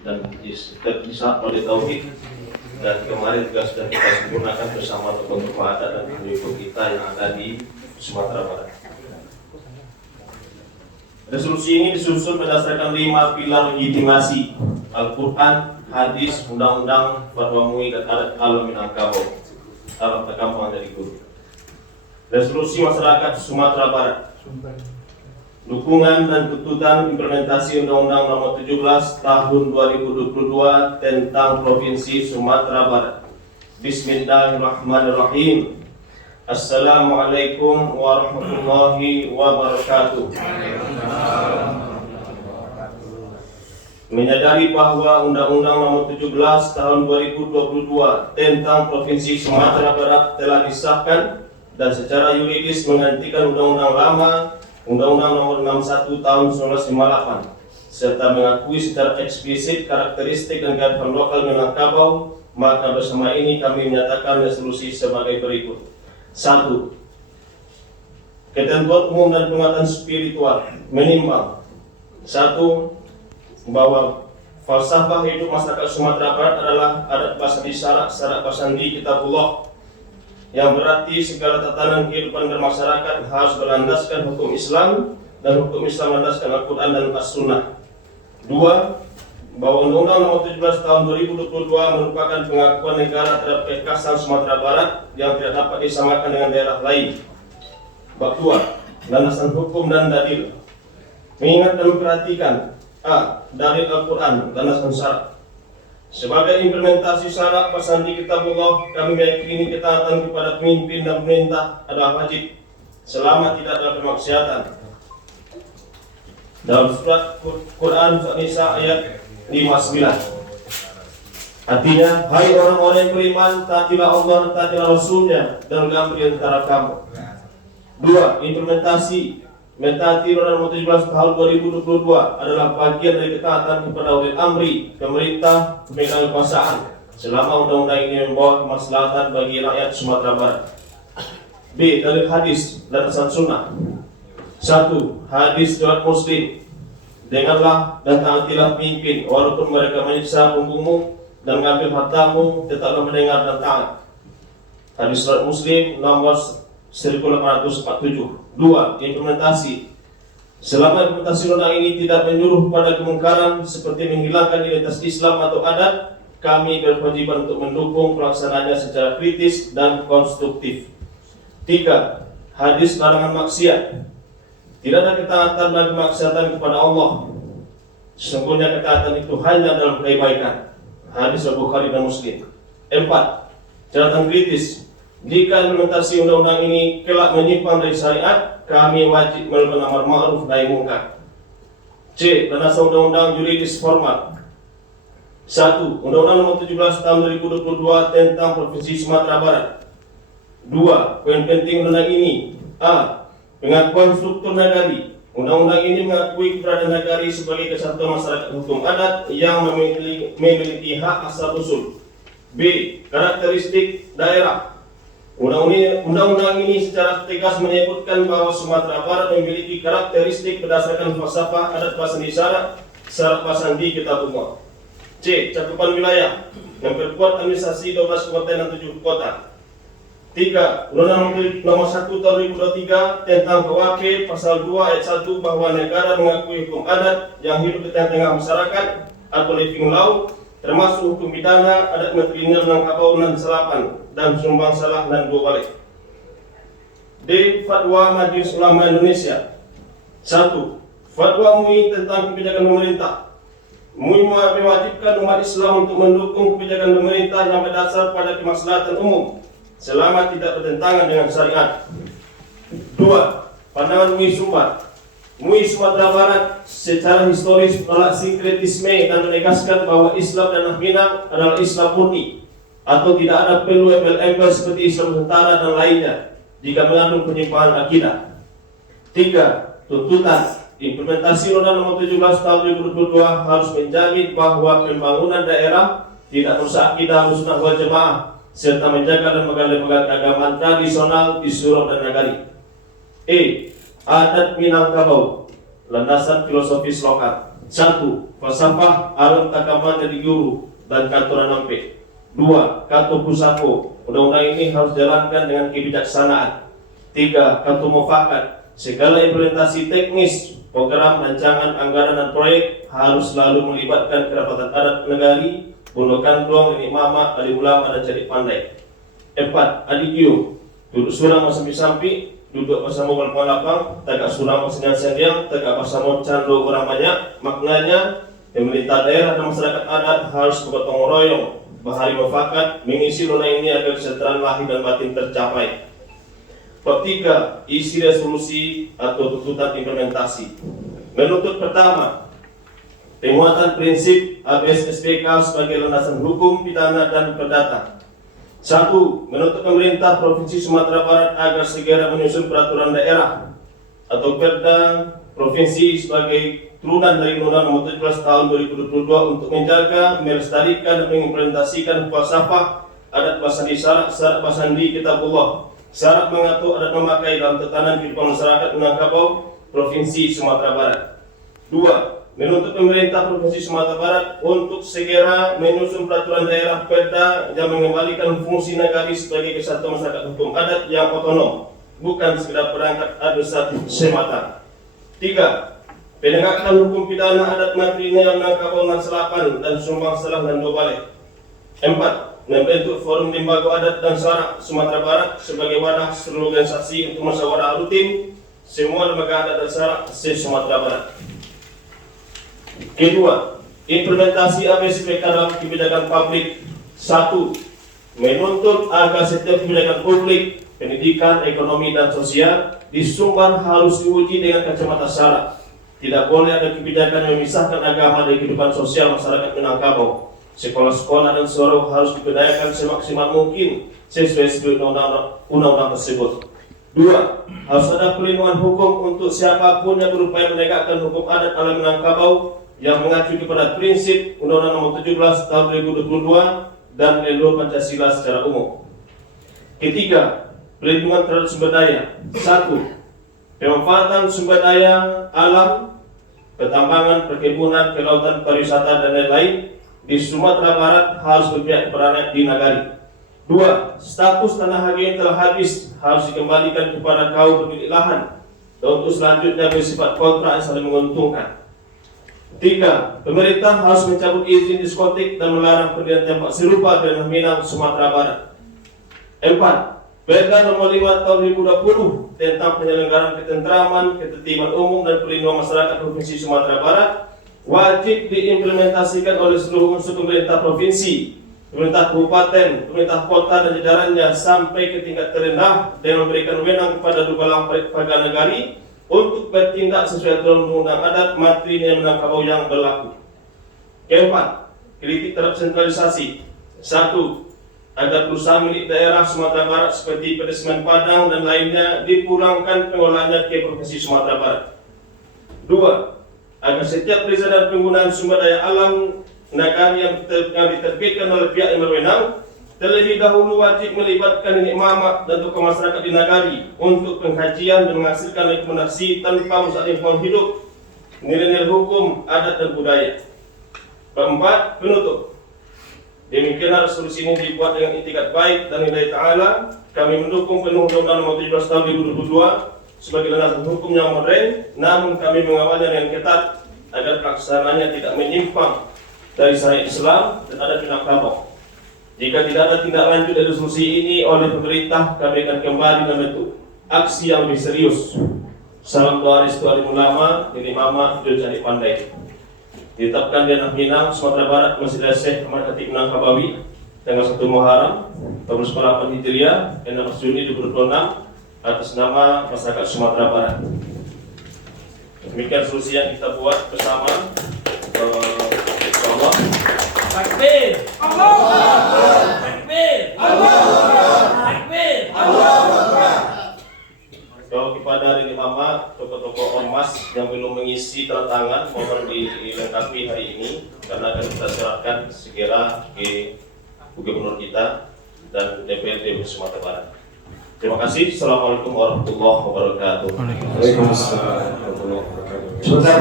dan terpisah oleh tauhid, dan kemarin juga sudah kita sempurnakan bersama tokoh-tokoh adat dan penduduk kita yang ada di Sumatera Barat. Resolusi ini disusun berdasarkan 5 pilar legitimasi: Al-Quran, hadis, undang-undang, fatwa MUI, dan adat kalau Minangkabau atau Kampungan dari Guru. Resolusi masyarakat Sumatera Barat, dukungan dan tuntutan implementasi Undang-Undang Nomor 17 Tahun 2022 tentang Provinsi Sumatera Barat. Bismillahirrahmanirrahim. Assalamualaikum warahmatullahi wabarakatuh. Menyadari bahwa Undang-Undang Nomor 17 Tahun 2022 tentang Provinsi Sumatera Barat telah disahkan dan secara yuridis menggantikan Undang-Undang lama, Undang-Undang Nomor 61 Tahun 1958, serta mengakui secara eksplisit karakteristik dan kearifan lokal Minangkabau, maka bersama ini kami menyatakan resolusi sebagai berikut. 1. Ketentuan umum dan penguatan spiritual menimbang: 1. Bahwa falsafah hidup masyarakat Sumatera Barat adalah adat basandi syarak basandi kitabullah, yang berarti segala tatanan kehidupan bermasyarakat harus berlandaskan hukum Islam, dan hukum Islam berlandaskan Al-Quran dan As-Sunnah. 2. Bahwa Undang-Undang Nomor 17 Tahun 2022 merupakan pengakuan negara terhadap kekhasan Sumatera Barat yang tidak dapat disamakan dengan daerah lain. Bab 2. Landasan hukum dan dalil. Mengingat dan memperhatikan: A. Dalil Al-Quran, landasan syarak. Sebagai implementasi syarak basandi kitabullah, kami meyakini ketaatan kepada pemimpin dan pemerintah adalah wajib selama tidak ada kemaksiatan. Dalam surat Quran surat Nisa ayat 59, artinya: hai orang-orang yang beriman, taatilah Allah dan taatilah Rasulnya, dan jangan beri antara kamu. 2. Implementasi mentaati Undang-Undang Nomor 17 Tahun 2022 adalah bagian dari ketaatan kepada ulil amri, pemerintah, pemegang kekuasaan, selama undang-undang ini membawa kemaslahatan bagi rakyat Sumatera Barat. B. Dalil hadis dan sunnah. 1. Hadis riwayat Muslim: dengarlah dan taatilah pemimpin, walaupun mereka menyiksa punggungmu dan mengambil hartamu, tetaplah mendengar dan taat. Hadis riwayat Muslim nomor 1847. 2. Implementasi. Selama implementasi undang ini tidak menyuruh pada kemungkaran seperti menghilangkan identitas Islam atau adat, kami berkewajiban untuk mendukung pelaksanaannya secara kritis dan konstruktif. 3. Hadis larangan maksiat. Tidak ada ketaatan dan kemaksiatan kepada Allah. Sesungguhnya ketaatan itu hanya dalam kebaikan. Hadis Bukhari dan Muslim. 4. Catatan kritis. Jika implementasi undang-undang ini kelak menyimpang dari syariat, kami wajib melakukan amar ma'ruf nahi munkar. C. Landasan undang-undang yuridis formal. 1. Undang-Undang Nomor 17 Tahun 2022 tentang Provinsi Sumatera Barat. 2. Poin penting undang-undang ini: A. Pengakuan struktur nagari. Undang-undang ini mengakui keberadaan nagari sebagai kesatuan masyarakat hukum adat yang memiliki hak asal usul. B. Karakteristik daerah. Undang-undang ini secara tegas menyebutkan bahwa Sumatera Barat memiliki karakteristik berdasarkan falsafah adat basandi syarak basandi kitabullah. C. Cakupan wilayah, memperkuat administrasi 12 kabupaten dan 7 kota. 3. Undang-Undang Nomor 1 Tahun 2023 tentang KUHP pasal 2 ayat 1 bahwa negara mengakui hukum adat yang hidup di tengah-tengah masyarakat atau living law, termasuk hukum pidana, adat material Minangkabau dan Selapan, dan sumbang salah dan dua balik. D. Fatwa Majelis Ulama Indonesia. 1. Fatwa MUI tentang kebijakan pemerintah. MUI mewajibkan umat Islam untuk mendukung kebijakan pemerintah yang berdasar pada kemaslahatan umum selama tidak bertentangan dengan syariat. 2. Pandangan MUI Sumbar. MUI Sumatera Barat secara historis menolak sinkretisme dan menegaskan bahwa Islam dan Minang adalah Islam murni atau tidak ada perlu embel-embel seperti Islam Nusantara dan lainnya jika mengandung penyimpangan akidah. 3. Tuntutan implementasi Undang-Undang Nomor 17 Tahun 2022 harus menjamin bahwa pembangunan daerah tidak merusak akidah Ahlussunnah wal Jamaah serta menjaga lembaga-lembaga keagamaan tradisional di Suro dan Nagari. E. Adat Minangkabau, landasan filosofis lokal. 1. Falsafah alam takamana di guru dan kantoran nampe. 2. Kantor pusako. Undang-undang ini harus dijalankan dengan kebijaksanaan. 3. Kantor mufakat. Segala implementasi teknis, program, rancangan, anggaran, dan proyek harus selalu melibatkan kerapatan adat negari, bundukan doang, nenek mama, alim ulama, dan cari pandai. 4. Adikio. Duduk surang sampi-sampi, duduk bersama lapang, tagak surang sendiang, tagak bersama cando orang banyak. Maknanya, pemerintah daerah dan masyarakat adat harus bergotong royong, bahari mufakat, mengisi lona ini agar kesejahteraan lahir dan batin tercapai. 3. Isi resolusi atau tuntutan implementasi. Menuntut pertama, penguatan prinsip ABS-SPK sebagai landasan hukum, pidana, dan perdata. 1. Menuntut pemerintah Provinsi Sumatera Barat agar segera menyusun peraturan daerah atau Perda Provinsi sebagai turunan dari Undang-Undang Nomor 17 Tahun 2022 untuk menjaga, melestarikan, dan mengimplementasikan falsafah adat basandi syarat basandi kitabullah, syarat mengatur adat memakai dalam tatanan kehidupan masyarakat Minangkabau Provinsi Sumatera Barat. 2. Menuntut pemerintah Provinsi Sumatera Barat untuk segera menyusun peraturan daerah Perda yang mengembalikan fungsi negari sebagai kesatuan masyarakat hukum adat yang otonom, bukan sekedar perangkat administratif semata. 3. Penegakan hukum pidana adat material Minangkabau dan Selapan dan Sumbang Selah dan Dobale. 4. Membentuk forum lembaga adat dan syarak Sumatera Barat sebagai wadah seluruh organisasi untuk musyawarah rutin semua lembaga adat dan syarak se-Sumatera Barat. Kedua, implementasi ABS-SPK dalam kebijakan publik. 1. Menuntut agar setiap kebijakan publik, pendidikan, ekonomi, dan sosial di Sumbar harus diuji dengan kacamata syarak. Tidak boleh ada kebijakan yang memisahkan agama dari kehidupan sosial masyarakat Minangkabau. Sekolah-sekolah dan seluruh harus diberdayakan semaksimal mungkin sesuai undang-undang tersebut. 2. Harus ada perlindungan hukum untuk siapapun yang berupaya menegakkan hukum adat ala Minangkabau yang mengacu kepada prinsip Undang-Undang Nomor 17 Tahun 2022 dan leluhur Pancasila secara umum. Ketiga, perlindungan terhadap sumber daya. 1. Pemanfaatan sumber daya alam, pertambangan, perkebunan, kelautan, pariwisata, dan lain-lain di Sumatera Barat harus berpihak kepada di nagari. 2. Status tanah hak yang telah habis harus dikembalikan kepada kaum pemilik lahan dan untuk selanjutnya bersifat kontrak yang saling menguntungkan. 3. Pemerintah harus mencabut izin diskotik dan melarang pendirian tempat serupa di Minang, Sumatera Barat. 4. Perda Nomor 5 Tahun 2020 tentang penyelenggaraan ketentraman, ketertiban umum, dan perlindungan masyarakat Provinsi Sumatera Barat wajib diimplementasikan oleh seluruh unsur pemerintah provinsi, pemerintah kabupaten, pemerintah kota, dan jajarannya sampai ke tingkat terendah dengan memberikan wewenang kepada Dubalang Paripurna Negari untuk bertindak sesuai aturan undang-undang adat material Minangkabau yang berlaku. Keempat, kritik terhadap sentralisasi. 1. Agar perusahaan milik daerah Sumatera Barat seperti PT Semen Padang dan lainnya dipulangkan pengelolaannya ke Provinsi Sumatera Barat. 2. Agar setiap perizinan dan penggunaan sumber daya alam negara yang diterbitkan oleh pihak yang berwenang terlebih dahulu wajib melibatkan nenek mama dan tokoh masyarakat di nagari untuk pengkajian dan menghasilkan rekomendasi tanpa merusak lingkungan hidup, nilai-nilai hukum, adat, dan budaya. 4. Penutup. Demikianlah resolusi ini dibuat dengan itikat baik dan nilai ta'ala. Kami mendukung penuh Undang-Undang Nomor 17 Tahun 2022 sebagai landasan hukum yang modern, namun kami mengawalnya dengan ketat agar pelaksanaannya tidak menyimpang dari syariat Islam dan adat Minangkabau. Jika tidak ada tindak lanjut dari resolusi ini oleh pemerintah, kami akan kembali membentuk aksi yang lebih serius. Salam doa restu alim ulama, nenek mama, hidup cari pandai. Ditetapkan di Anak Minang, Sumatera Barat, Masjid Syekh Ahmad Khatib Minangkabawi, tanggal 1 Muharram, tahun 18 Hijriah, 16 Juni 2026, atas nama masyarakat Sumatera Barat. Demikian solusi yang kita buat bersama. Insyaallah. Takbir. Allahu Akbar. Takbir. Allahu Akbar. Takbir. Allahu Akbar. Kalau kepada nenek mama, tokoh-tokoh ormas yang belum mengisi tanda tangan, mohon dilengkapi hari ini karena akan kita serahkan segera ke Gubernur kita dan DPRD Sumatera Barat. Terima kasih. Assalamualaikum warahmatullahi wabarakatuh. Waalaikumsalam warahmatullahi wabarakatuh.